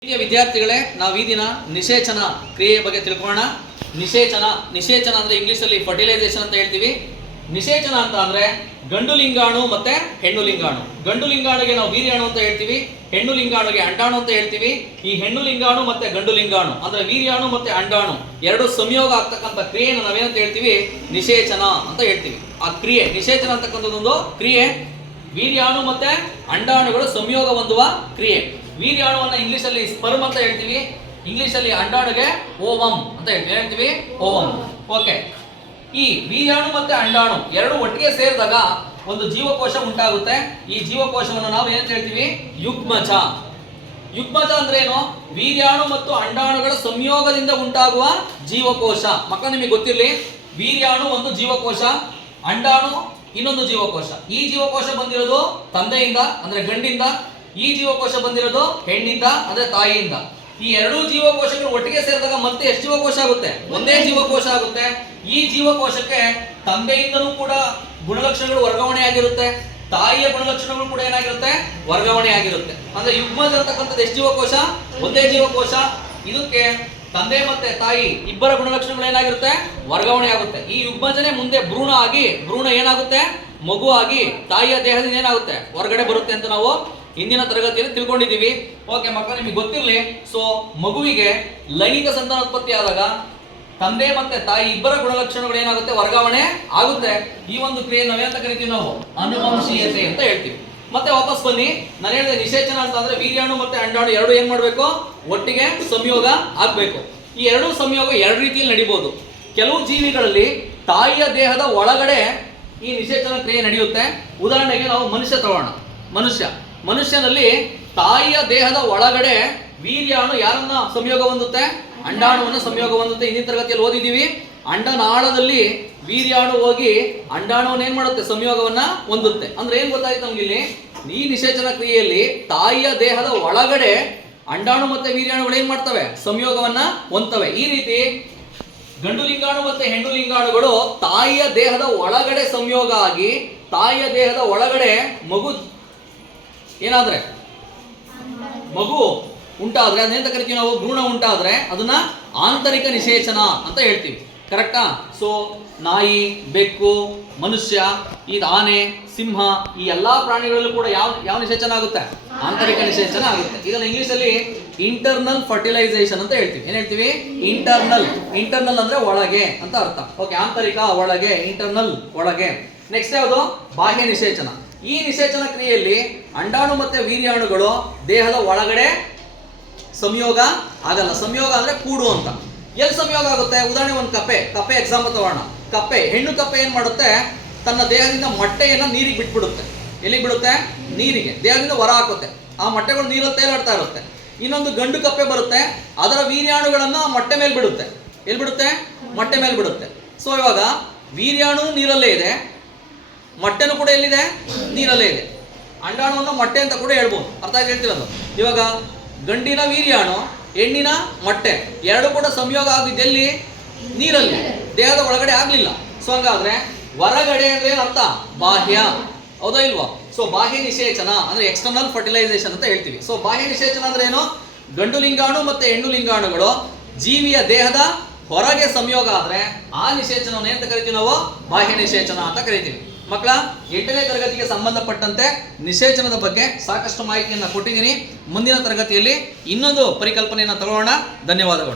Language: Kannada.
ಪ್ರೀತಿಯ ವಿದ್ಯಾರ್ಥಿಗಳೇ, ನಾವು ಈ ದಿನ ನಿಷೇಚನ ಕ್ರಿಯೆಯ ಬಗ್ಗೆ ತಿಳ್ಕೊಳ್ಳೋಣ. ನಿಷೇಚನ ಅಂದ್ರೆ ಇಂಗ್ಲಿಷಲ್ಲಿ ಫರ್ಟಿಲೈಸೇಷನ್ ಅಂತ ಹೇಳ್ತೀವಿ. ನಿಷೇಚನ ಅಂತ ಅಂದ್ರೆ ಗಂಡು ಲಿಂಗಾಣು ಮತ್ತೆ ಹೆಣ್ಣು ಲಿಂಗಾಣು. ಗಂಡು ಲಿಂಗಾಣುಗೆ ನಾವು ವೀರ್ಯಾಣು ಅಂತ ಹೇಳ್ತೀವಿ, ಹೆಣ್ಣು ಲಿಂಗಾಣುಗೆ ಅಂಡಾಣು ಅಂತ ಹೇಳ್ತೀವಿ. ಈ ಹೆಣ್ಣು ಲಿಂಗಾಣು ಮತ್ತೆ ಗಂಡು ಲಿಂಗಾಣು ಅಂದ್ರೆ ವೀರ್ಯಾಣು ಮತ್ತೆ ಅಂಡಾಣು ಎರಡು ಸಂಯೋಗ ಆಗ್ತಕ್ಕಂಥ ಕ್ರಿಯೆಯನ್ನು ನಾವೇನಂತ ಹೇಳ್ತೀವಿ? ನಿಷೇಚನ ಅಂತ ಹೇಳ್ತೀವಿ. ಆ ಕ್ರಿಯೆ ನಿಷೇಚನ ಅಂತಕ್ಕಂಥದ್ದೊಂದು ಕ್ರಿಯೆ. ವೀರ್ಯಾಣು ಮತ್ತೆ ಅಂಡಾಣುಗಳು ಸಂಯೋಗ ಹೊಂದುವ ಕ್ರಿಯೆ. ವೀರ್ಯಾಣುವನ್ನ ಇಂಗ್ಲಿಷಲ್ಲಿ ಸ್ಪರ್ಮ್ ಅಂತ ಹೇಳ್ತೀವಿ, ಇಂಗ್ಲಿಷಲ್ಲಿ ಅಂಡಾಣುಗೆ ಓವಂ ಅಂತ ಹೇಳ್ತೀವಿ. ಓವಂ. ಓಕೆ. ಈ ವೀರ್ಯಾಣು ಮತ್ತೆ ಅಂಡಾಣು ಎರಡು ಒಟ್ಟಿಗೆ ಸೇರಿದಾಗ ಒಂದು ಜೀವಕೋಶ ಉಂಟಾಗುತ್ತೆ. ಈ ಜೀವಕೋಶವನ್ನು ನಾವು ಏನಂತ ಹೇಳ್ತೀವಿ? ಯುಗ್ಮಜ. ಯುಗ್ಮಜ ಅಂದ್ರೆ ಏನು? ವೀರ್ಯಾಣು ಮತ್ತು ಅಂಡಾಣುಗಳ ಸಂಯೋಗದಿಂದ ಉಂಟಾಗುವ ಜೀವಕೋಶ. ಮಕ್ಕಳು ನಿಮಗೆ ಗೊತ್ತಿರಲಿ, ವೀರ್ಯಾಣು ಒಂದು ಜೀವಕೋಶ, ಅಂಡಾಣು ಇನ್ನೊಂದು ಜೀವಕೋಶ. ಈ ಜೀವಕೋಶ ಬಂದಿರೋದು ತಂದೆಯಿಂದ ಅಂದ್ರೆ ಗಂಡಿಂದ, ಈ ಜೀವಕೋಶ ಬಂದಿರೋದು ಹೆಣ್ಣಿಂದ ಅಂದ್ರೆ ತಾಯಿಯಿಂದ. ಈ ಎರಡೂ ಜೀವಕೋಶಗಳು ಒಟ್ಟಿಗೆ ಸೇರಿದಾಗ ಮತ್ತೆ ಎಷ್ಟು ಜೀವಕೋಶ ಆಗುತ್ತೆ? ಒಂದೇ ಜೀವಕೋಶ ಆಗುತ್ತೆ. ಈ ಜೀವಕೋಶಕ್ಕೆ ತಂದೆಯಿಂದನೂ ಕೂಡ ಗುಣಲಕ್ಷಣಗಳು ವರ್ಗಾವಣೆ ಆಗಿರುತ್ತೆ, ತಾಯಿಯ ಗುಣಲಕ್ಷಣಗಳು ಕೂಡ ಏನಾಗಿರುತ್ತೆ? ವರ್ಗಾವಣೆ ಆಗಿರುತ್ತೆ. ಅಂದ್ರೆ ಯುಗ್ಮಜ ಅಂತಕ್ಕಂಥದ್ದು ಎಷ್ಟು ಜೀವಕೋಶ? ಒಂದೇ ಜೀವಕೋಶ. ಇದಕ್ಕೆ ತಂದೆ ಮತ್ತೆ ತಾಯಿ ಇಬ್ಬರ ಗುಣಲಕ್ಷಣಗಳು ಏನಾಗಿರುತ್ತೆ? ವರ್ಗಾವಣೆ ಆಗುತ್ತೆ. ಈ ಯುಗ್ಮಜನೆ ಮುಂದೆ ಭ್ರೂಣ ಆಗಿ, ಭ್ರೂಣ ಏನಾಗುತ್ತೆ? ಮಗು ಆಗಿ ತಾಯಿಯ ದೇಹದಿಂದ ಏನಾಗುತ್ತೆ? ಹೊರಗಡೆ ಬರುತ್ತೆ ಅಂತ ನಾವು ಇಂದಿನ ತರಗತಿಯಲ್ಲಿ ತಿಳ್ಕೊಂಡಿದ್ದೀವಿ. ಓಕೆ ಮಕ್ಕಳು, ನಿಮಗೆ ಗೊತ್ತಿರಲಿ. ಸೊ ಮಗುವಿಗೆ ಲೈಂಗಿಕ ಸಂತಾನೋತ್ಪತ್ತಿ ಆದಾಗ ತಂದೆ ಮತ್ತೆ ತಾಯಿ ಇಬ್ಬರ ಗುಣಲಕ್ಷಣಗಳು ಏನಾಗುತ್ತೆ? ವರ್ಗಾವಣೆ ಆಗುತ್ತೆ. ಈ ಒಂದು ಕ್ರಿಯೆ ನಾವೇನಂತ ಕರಿತೀವಿ? ನಾವು ಅನುವಂಶೀಯತೆ ಅಂತ ಹೇಳ್ತೀವಿ. ಮತ್ತೆ ವಾಪಸ್ ಬನ್ನಿ, ನಾನು ಹೇಳಿದೆ ನಿಷೇಚನ ಅಂತ ಅಂದ್ರೆ ವೀರ್ಯಾಣು ಮತ್ತೆ ಅಂಡಾಣು ಎರಡು ಏನ್ ಮಾಡ್ಬೇಕು? ಒಟ್ಟಿಗೆ ಸಂಯೋಗ ಆಗ್ಬೇಕು. ಈ ಎರಡೂ ಸಂಯೋಗ ಎರಡು ರೀತಿಯಲ್ಲಿ ನಡಿಬಹುದು. ಕೆಲವು ಜೀವಿಗಳಲ್ಲಿ ತಾಯಿಯ ದೇಹದ ಒಳಗಡೆ ಈ ನಿಷೇಚನ ಕ್ರಿಯೆ ನಡೆಯುತ್ತೆ. ಉದಾಹರಣೆಗೆ ನಾವು ಮನುಷ್ಯ ತಗೋಣ. ಮನುಷ್ಯನಲ್ಲಿ ತಾಯಿಯ ದೇಹದ ಒಳಗಡೆ ವೀರ್ಯಾಣು ಯಾರನ್ನ ಸಂಯೋಗ ಹೊಂದುತ್ತೆ? ಅಂಡಾಣುವನ್ನು ಸಂಯೋಗ ಹೊಂದುತ್ತೆ. ಹಿಂದಿನ ತರಗತಿಯಲ್ಲಿ ಓದಿದ್ದೀವಿ. ಅಂಡನಾಳದಲ್ಲಿ ವೀರ್ಯಾಣು ಹೋಗಿ ಅಂಡಾಣುವನ್ನು ಏನ್ ಮಾಡುತ್ತೆ? ಸಂಯೋಗವನ್ನ ಹೊಂದುತ್ತೆ. ಅಂದ್ರೆ ಏನ್ ಗೊತ್ತಾಯ್ತು ನಮ್ಗೆ ಇಲ್ಲಿ? ಈ ನಿಷೇಚನ ಕ್ರಿಯೆಯಲ್ಲಿ ತಾಯಿಯ ದೇಹದ ಒಳಗಡೆ ಅಂಡಾಣು ಮತ್ತೆ ವೀರ್ಯಾಣುಗಳು ಏನ್ ಮಾಡ್ತವೆ? ಸಂಯೋಗವನ್ನ ಹೊಂದ್ತವೆ. ಈ ರೀತಿ ಗಂಡು ಲಿಂಗಾಣು ಮತ್ತೆ ಹೆಣ್ಣು ಲಿಂಗಾಣುಗಳು ತಾಯಿಯ ದೇಹದ ಒಳಗಡೆ ಸಂಯೋಗ ಆಗಿ ತಾಯಿಯ ದೇಹದ ಒಳಗಡೆ ಮಗು ಏನಾದ್ರೆ ಮಗು ಉಂಟಾದ್ರೆ ಅದನ್ನೇಂತ ಕರಿತೀವಿ ನಾವು? ಭ್ರೂಣ ಉಂಟಾದ್ರೆ ಅದನ್ನ ಆಂತರಿಕ ನಿಷೇಚನ ಅಂತ ಹೇಳ್ತೀವಿ. ಕರೆಕ್ಟಾ? ಸೊ ನಾಯಿ, ಬೆಕ್ಕು, ಮನುಷ್ಯ, ಈ ಆನೆ, ಸಿಂಹ, ಈ ಎಲ್ಲಾ ಪ್ರಾಣಿಗಳಲ್ಲೂ ಕೂಡ ಯಾವ ನಿಷೇಚನ ಆಗುತ್ತೆ? ಆಂತರಿಕ ನಿಷೇಚನ ಆಗುತ್ತೆ. ಇದನ್ನ ಇಂಗ್ಲಿಷಲ್ಲಿ ಇಂಟರ್ನಲ್ ಫರ್ಟಿಲೈಸೇಷನ್ ಅಂತ ಹೇಳ್ತೀವಿ. ಏನ್ ಹೇಳ್ತೀವಿ? ಇಂಟರ್ನಲ್ ಅಂದ್ರೆ ಒಳಗೆ ಅಂತ ಅರ್ಥ. ಓಕೆ. ಆಂತರಿಕ ಒಳಗೆ, ಇಂಟರ್ನಲ್ ಒಳಗೆ. ನೆಕ್ಸ್ಟ್ ಯಾವುದು? ಬಾಹ್ಯ ನಿಷೇಚನ. ಈ ನಿಷೇಚನ ಕ್ರಿಯೆಯಲ್ಲಿ ಅಂಡಾಣು ಮತ್ತೆ ವೀರ್ಯಾಣುಗಳು ದೇಹದ ಒಳಗಡೆ ಸಂಯೋಗ ಆಗಲ್ಲ. ಸಂಯೋಗ ಅಂದ್ರೆ ಕೂಡು ಅಂತ. ಎಲ್ಲಿ ಸಂಯೋಗ ಆಗುತ್ತೆ? ಉದಾಹರಣೆ ಒಂದು ಕಪ್ಪೆ ಎಕ್ಸಾಂಪಲ್ ತಗೋಣ. ಹೆಣ್ಣು ಕಪ್ಪೆ ಏನ್ ಮಾಡುತ್ತೆ? ತನ್ನ ದೇಹದಿಂದ ಮೊಟ್ಟೆಯನ್ನ ನೀರಿಗೆ ಬಿಟ್ಬಿಡುತ್ತೆ. ಎಲ್ಲಿಗೆ ಬಿಡುತ್ತೆ? ನೀರಿಗೆ. ದೇಹದಿಂದ ಹೊರ ಹಾಕುತ್ತೆ. ಆ ಮೊಟ್ಟೆಗಳು ನೀರಲ್ಲಿ ತೇಲಾಡ್ತಾ ಇರುತ್ತೆ. ಇನ್ನೊಂದು ಗಂಡು ಕಪ್ಪೆ ಬರುತ್ತೆ, ಅದರ ವೀರ್ಯಾಣುಗಳನ್ನ ಮೊಟ್ಟೆ ಮೇಲೆ ಬಿಡುತ್ತೆ. ಎಲ್ಲಿ ಬಿಡುತ್ತೆ? ಮೊಟ್ಟೆ ಮೇಲೆ ಬಿಡುತ್ತೆ. ಸೊ ಇವಾಗ ವೀರ್ಯಾಣು ನೀರಲ್ಲೇ ಇದೆ, ಮೊಟ್ಟೆನೂ ಕೂಡ ಎಲ್ಲಿದೆ? ನೀರಲ್ಲೇ ಇದೆ. ಅಂಡಾಣುವನ್ನು ಮೊಟ್ಟೆ ಅಂತ ಕೂಡ ಹೇಳ್ಬೋದು. ಅರ್ಥ ಆಗಿ ಹೇಳ್ತಿರೋದು. ಇವಾಗ ಗಂಡಿನ ವೀರ್ಯಾಣು, ಹೆಣ್ಣಿನ ಮೊಟ್ಟೆ ಎರಡು ಕೂಡ ಸಂಯೋಗ ಆಗಿದ್ದೆಲ್ಲಿ? ನೀರಲ್ಲಿ. ದೇಹದ ಒಳಗಡೆ ಆಗ್ಲಿಲ್ಲ. ಸೊ ಹಂಗಾದ್ರೆ ಹೊರಗಡೆ ಅಂದ್ರೆ ಏನ್ ಅರ್ಥ? ಬಾಹ್ಯ. ಹೌದಾ ಇಲ್ವಾ? ಸೊ ಬಾಹ್ಯ ನಿಷೇಚನ ಅಂದ್ರೆ ಎಕ್ಸ್ಟರ್ನಲ್ ಫರ್ಟಿಲೈಸೇಷನ್ ಅಂತ ಹೇಳ್ತೀವಿ. ಸೊ ಬಾಹ್ಯ ನಿಷೇಚನ ಅಂದ್ರೆ ಏನು? ಗಂಡು ಲಿಂಗಾಣು ಮತ್ತೆ ಹೆಣ್ಣು ಲಿಂಗಾಣುಗಳು ಜೀವಿಯ ದೇಹದ ಹೊರಗೆ ಸಂಯೋಗ ಆದ್ರೆ ಆ ನಿಷೇಚನವನ್ನು ಏನಂತ ಕರಿತೀವಿ ನಾವು? ಬಾಹ್ಯ ನಿಷೇಚನ ಅಂತ ಕರಿತೀವಿ. ಮಕ್ಕಳ, 8ನೇ ತರಗತಿಗೆ ಸಂಬಂಧಪಟ್ಟಂತೆ ನಿಷೇಚನದ ಬಗ್ಗೆ ಸಾಕಷ್ಟು ಮಾಹಿತಿಯನ್ನು ಕೊಟ್ಟಿದ್ದೀನಿ. ಮುಂದಿನ ತರಗತಿಯಲ್ಲಿ ಇನ್ನೊಂದು ಪರಿಕಲ್ಪನೆಯನ್ನು ತಗೊಳ್ಳೋಣ. ಧನ್ಯವಾದಗಳು.